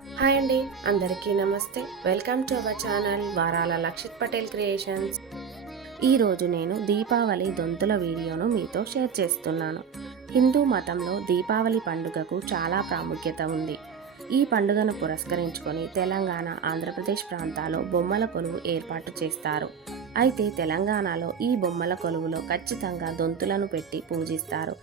Hi అండి, అందరికీ నమస్తే. వెల్కమ్ టు అవర్ ఛానల్ వారాల లక్షిత్ పటేల్ క్రియేషన్స్. ఈరోజు నేను దీపావళి దొంతుల వీడియోను మీతో షేర్ చేస్తున్నాను. హిందూ మతంలో దీపావళి పండుగకు చాలా ప్రాముఖ్యత ఉంది. ఈ పండుగను పురస్కరించుకొని తెలంగాణ, ఆంధ్రప్రదేశ్ ప్రాంతాల్లో బొమ్మల కొలువు ఏర్పాటు చేస్తారు. అయితే తెలంగాణలో ఈ బొమ్మల కొలువులో ఖచ్చితంగా దొంతులను పెట్టి పూజిస్తారు.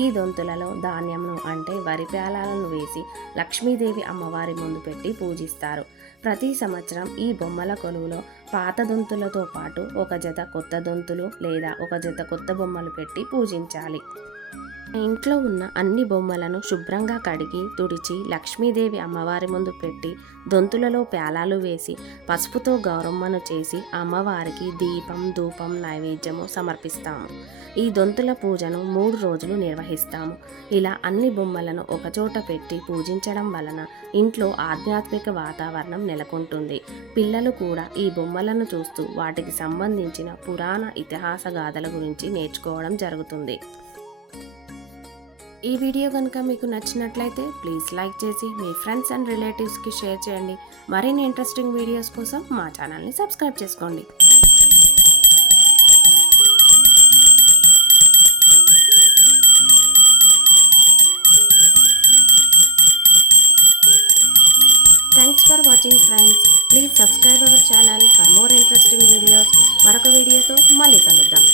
ఈ దొంతులలో ధాన్యంను అంటే వరి పేలాలను వేసి లక్ష్మీదేవి అమ్మవారి ముందు పెట్టి పూజిస్తారు. ప్రతి సంవత్సరం ఈ బొమ్మల కొలువులో పాత దొంతులతో పాటు ఒక జత కొత్త దొంతులు లేదా ఒక జత కొత్త బొమ్మలు పెట్టి పూజించాలి. ఇంట్లో ఉన్న అన్ని బొమ్మలను శుభ్రంగా కడిగి తుడిచి లక్ష్మీదేవి అమ్మవారి ముందు పెట్టి దొంతులలో పేలాలు వేసి పసుపుతో గౌరమ్మను చేసి అమ్మవారికి దీపం, ధూపం, నైవేద్యము సమర్పిస్తాము. ఈ దొంతుల పూజను 3 రోజులు నిర్వహిస్తాము. ఇలా అన్ని బొమ్మలను ఒకచోట పెట్టి పూజించడం వలన ఇంట్లో ఆధ్యాత్మిక వాతావరణం నెలకొంటుంది. పిల్లలు కూడా ఈ బొమ్మలను చూస్తూ వాటికి సంబంధించిన పురాణ ఇతిహాస గాథల గురించి నేర్చుకోవడం జరుగుతుంది. ఈ వీడియో కనుక మీకు నచ్చినట్లయితే ప్లీజ్ లైక్ చేసి మీ ఫ్రెండ్స్ అండ్ రిలేటివ్స్కి షేర్ చేయండి. మరిన్ని ఇంట్రెస్టింగ్ వీడియోస్ కోసం మా ఛానల్ని సబ్స్క్రైబ్ చేసుకోండి. Thanks for watching friends. Please subscribe our channel for more interesting videos. మరొక వీడియోతో మళ్ళీ కలుద్దాం.